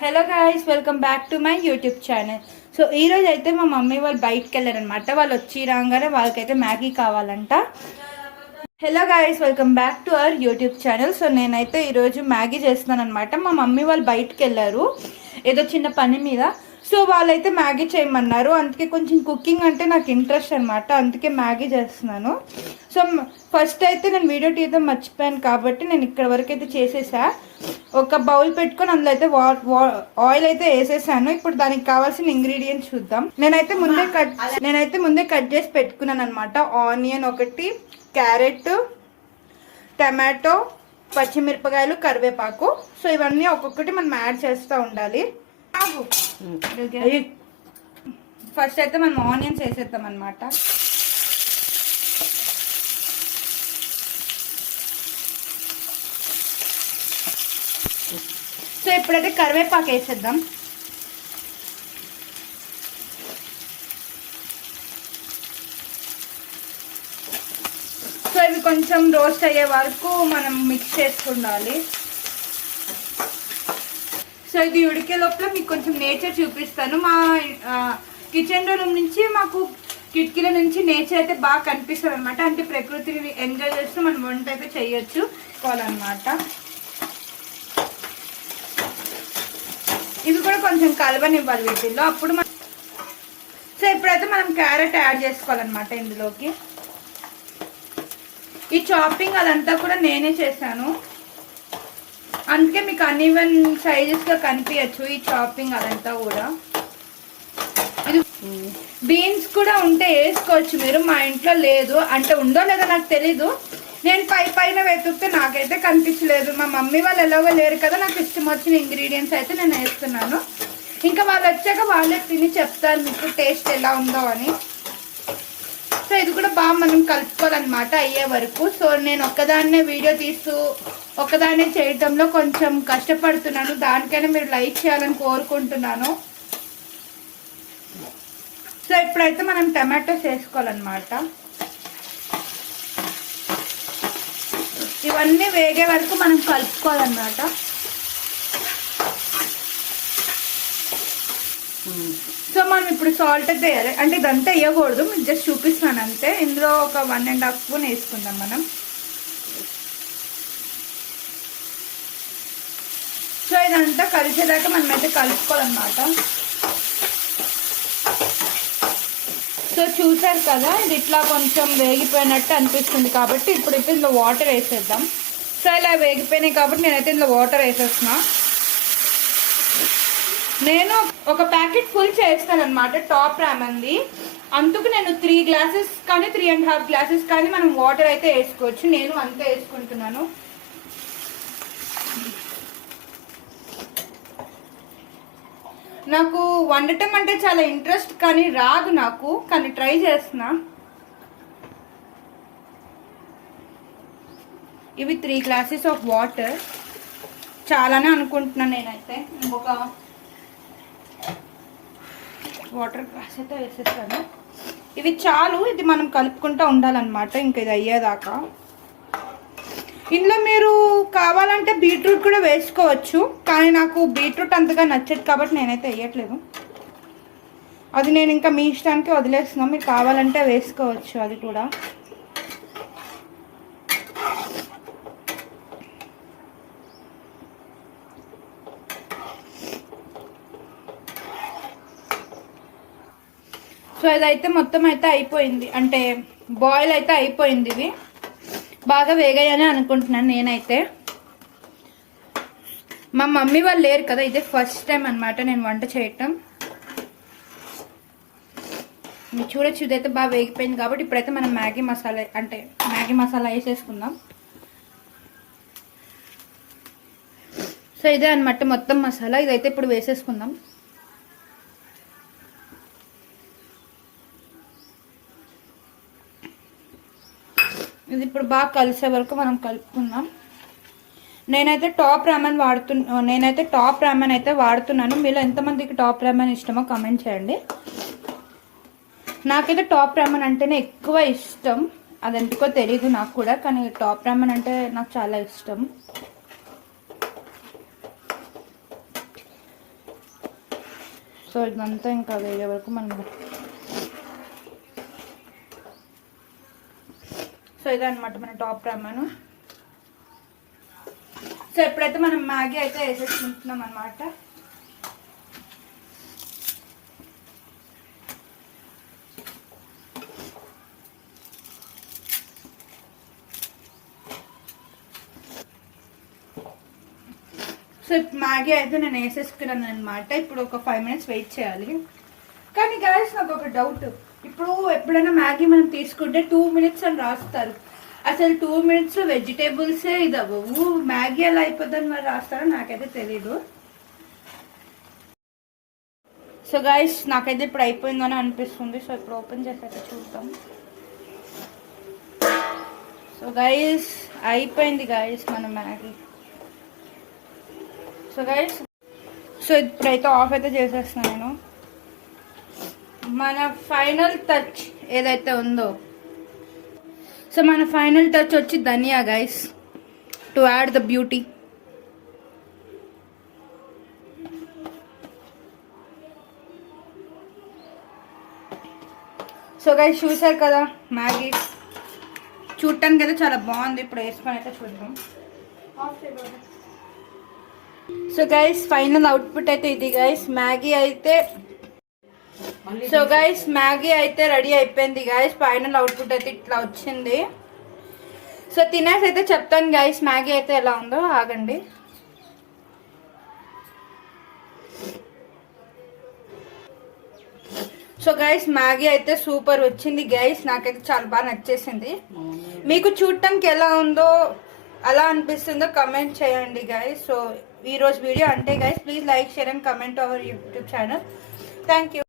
Hello guys, welcome back to my YouTube channel. So ఈరోజు అయితే మా మమ్మీ వాళ్ళు బయటకు వెళ్ళారనమాట. వాళ్ళు వచ్చి రాగానే వాళ్ళకైతే మ్యాగీ కావాలంట. Hello guys, welcome back to our YouTube channel. So నేనైతే ఈరోజు మ్యాగీ చేస్తున్నాను అనమాట. మా మమ్మీ వాళ్ళు బయటకు వెళ్ళారు ఏదో చిన్న పని మీద. సో వాళ్ళైతే మ్యాగీ చేయమన్నారు. అందుకే కొంచెం కుకింగ్ అంటే నాకు ఇంట్రెస్ట్ అనమాట. అందుకే మ్యాగీ చేస్తున్నాను. సో ఫస్ట్ అయితే నేను వీడియో తీయడం మర్చిపోయాను కాబట్టి నేను ఇక్కడ వరకు అయితే చేసేసా. ఒక బౌల్ పెట్టుకొని అందులో అయితే ఆయిల్ అయితే వేసేసాను. ఇప్పుడు దానికి కావాల్సిన ఇంగ్రీడియంట్స్ చూద్దాం. నేనైతే ముందే కట్ చేసి పెట్టుకున్నాను అనమాట. ఆనియన్ ఒకటి, క్యారెట్, టమాటో, పచ్చిమిరపకాయలు, కరివేపాకు. సో ఇవన్నీ ఒక్కొక్కటి మనం యాడ్ చేస్తూ ఉండాలి. ఫస్ట్ అయితే మనం ఆనియన్స్ వేసేద్దాం అనమాట. సో ఇప్పుడైతే కరివేపాకు వేసేద్దాం. సో ఇవి కొంచెం రోస్ట్ అయ్యే వరకు మనం మిక్స్ చేసుకుండాలి. సో ఇది ఉడికే లోపల మీకు కొంచెం నేచర్ చూపిస్తాను. మా కిచెన్ రూమ్ నుంచి మాకు కిటికీల నుంచి నేచర్ అయితే బాగా కనిపిస్తుంది అనమాట. అంటే ప్రకృతిని ఎంజాయ్ చేస్తూ మనం వంట అయితే చేయొచ్చు అనమాట. ఇవి కూడా కొంచెం కలవనివ్వాలి వీటిల్లో. అప్పుడు సో ఇప్పుడైతే మనం క్యారెట్ యాడ్ చేసుకోవాలన్నమాట ఇందులోకి. ఈ చాపింగ్ అదంతా కూడా నేనే చేశాను, అందుకే మీకు అన్ఈవెన్ సైజెస్ గా కనిపించచ్చు ఈ చాపింగ్ అదంతా కూడా. ఇది బీన్స్ కూడా ఉంటే వేసుకోవచ్చు మీరు. మా ఇంట్లో లేదు, అంటే ఉందో లేదో నాకు తెలీదు. నేను పైన వెతుకుతే నాకైతే కనిపించలేదు. మా మమ్మీ వాళ్ళు ఎలాగో లేరు కదా, నాకు ఇష్టం వచ్చిన ఇంగ్రీడియంట్స్ అయితే నేను వేస్తున్నాను. ఇంకా వాళ్ళు వచ్చాక వాళ్ళే తిని చెప్తారు మీకు టేస్ట్ ఎలా ఉందో అని. సో ఇది కూడా బాగా మనం కలుపుకోవాలన్నమాట అయ్యే వరకు. సో నేను ఒక్కదాన్నే వీడియో తీస్తూ ఒక్కదాన్నే చేయటంలో కొంచెం కష్టపడుతున్నాను. దానికైనా మీరు లైక్ చేయాలని కోరుకుంటున్నాను. సో ఇప్పుడైతే మనం టమాటోస్ వేసుకోవాలన్నమాట. ఇవన్నీ వేగే వరకు మనం కలుపుకోవాలన్నమాట. సో మనం ఇప్పుడు సాల్ట్ అయితే వేయాలి. అంటే ఇదంతా వేయకూడదు, మీకు జస్ట్ చూపిస్తున్నాను అంతే. ఇందులో ఒక 1.5 స్పూన్ వేసుకుందాం మనం. సో ఇదంతా కలిసేదాకా మనం అయితే కలుపుకోవాలన్నమాట. సో చూసారు కదా, ఇది ఇట్లా కొంచెం వేగిపోయినట్టు అనిపిస్తుంది కాబట్టి ఇప్పుడు ఇందులో వాటర్ వేసేద్దాం. సో ఇలా వేగిపోయినాయి కాబట్టి నేనైతే ఇందులో వాటర్ వేసేస్తున్నా. నేను ఒక ప్యాకెట్ ఫుల్ చేస్తాను అనమాట టాప్ రామన్ది. అందుకు నేను 3 గ్లాసెస్ కానీ 3.5 గ్లాసెస్ కానీ మనం వాటర్ అయితే వేసుకోవచ్చు. నేను అంతే వేసుకుంటున్నాను. నాకు వండటం అంటే చాలా ఇంట్రెస్ట్ కానీ రాదు నాకు, కానీ ట్రై చేస్తున్నా. ఇవి 3 గ్లాసెస్ ఆఫ్ వాటర్ చాలానే అనుకుంటున్నాను నేనైతే. ఇంకొక వాటర్ గ్లాస్ అయితే వేసేస్తాను. ఇవి చాలు, ఇది మనం కలుపుకుంటూ ఉండాలన్నమాట ఇంకా ఇది అయ్యేదాకా. ఇందులో మీరు కావాలంటే బీట్రూట్ కూడా వేసుకోవచ్చు, కానీ నాకు బీట్రూట్ అంతగా నచ్చదు కాబట్టి నేనైతే వేయట్లేదు. అది నేను ఇంకా మీ ఇష్టానికి వదిలేస్తున్నాను. మీరు కావాలంటే వేసుకోవచ్చు అది కూడా. సో ఇదైతే మొత్తం అయితే అయిపోయింది, అంటే బాయిల్ అయితే అయిపోయింది. ఇవి బాగా వేగాయని అనుకుంటున్నాను నేనైతే. మా మమ్మీ వాళ్ళు లేరు కదా, ఇదే ఫస్ట్ టైం అనమాట నేను వంట చేయటం. మీరు చూడొచ్చు, ఇదైతే బాగా వేగిపోయింది కాబట్టి ఇప్పుడైతే మనం మ్యాగీ మసాలా వేసేసుకుందాం. సో ఇదే అనమాట మొత్తం మసాలా. ఇదైతే ఇప్పుడు వేసేసుకుందాం. ఇది ఇప్పుడు బాగా కలిసే వరకు మనం కలుపుకుందాం. నేనైతే టాప్ రామన్ అయితే వాడుతున్నాను. మీలో ఎంతమందికి టాప్ రామన్ ఇష్టమో కామెంట్ చేయండి. నాకైతే టాప్ రామన్ అంటేనే ఎక్కువ ఇష్టం. అదెందుకో తెలీదు నాకు కూడా, కానీ టాప్ రామన్ అంటే నాకు చాలా ఇష్టం. సో ఇదంతా ఇంకా వేరే వరకు మనం సో ఇదనమాట మన టాప్ రామాను. సో ఎప్పుడైతే మనం మ్యాగీ అయితే వేసేసుకుంటున్నాం అనమాట. సో మ్యాగీ అయితే నేను వేసేసుకున్నాను అనమాట. ఇప్పుడు ఒక 5 minutes వెయిట్ చేయాలి. కానీ గాయస్ నాకు ఒక డౌట్, ఇప్పుడు ఎప్పుడైనా మ్యాగీ మనం తీసుకుంటే 2 minutes అని రాస్తారు. అసలు 2 minutes వెజిటేబుల్సే ఇది అవ్వవు, మ్యాగీ ఎలా అయిపోద్దని మరి రాస్తారో నాకైతే తెలీదు. సో గాయస్ నాకైతే ఇప్పుడు అయిపోయిందని అనిపిస్తుంది. సో ఇప్పుడు ఓపెన్ చేసాక చూద్దాం. సో గాయస్ అయిపోయింది గాయస్ మన మ్యాగీ. సో గైస్ సో ఇప్పుడైతే ఆఫ్ అయితే చేసేస్తున్నాను నేను. మన ఫైనల్ టచ్ ఏదైతే ఉందో, సో మన ఫైనల్ టచ్ వచ్చి ధనియా guys, to add the beauty. So guys చూసారు కదా మ్యాగీ, చూడటానికి అయితే చాలా బాగుంది. ఇప్పుడు వేసుకొని అయితే చూద్దాం. సో గైస్ ఫైనల్ అవుట్పుట్ అయితే ఇది గైస్. మ్యాగీ అయితే సో గైస్ మ్యాగీ అయితే రెడీ అయిపోయింది గైస్. ఫైనల్ అవుట్పుట్ అయితే ఇట్లా వచ్చింది. సో తినేసి అయితే చెప్తాను గైస్ మ్యాగీ అయితే ఎలా ఉందో. ఆగండి. సో గైస్ మ్యాగీ అయితే సూపర్ వచ్చింది గైస్. నాకైతే చాలా బాగా నచ్చేసింది. మీకు చూడటానికి ఎలా ఉందో, అలా అనిపిస్తుందో కమెంట్ చేయండి గైస్. సో ఈరోజు వీడియో అంటే guys please like, share and comment our YouTube channel. Thank you.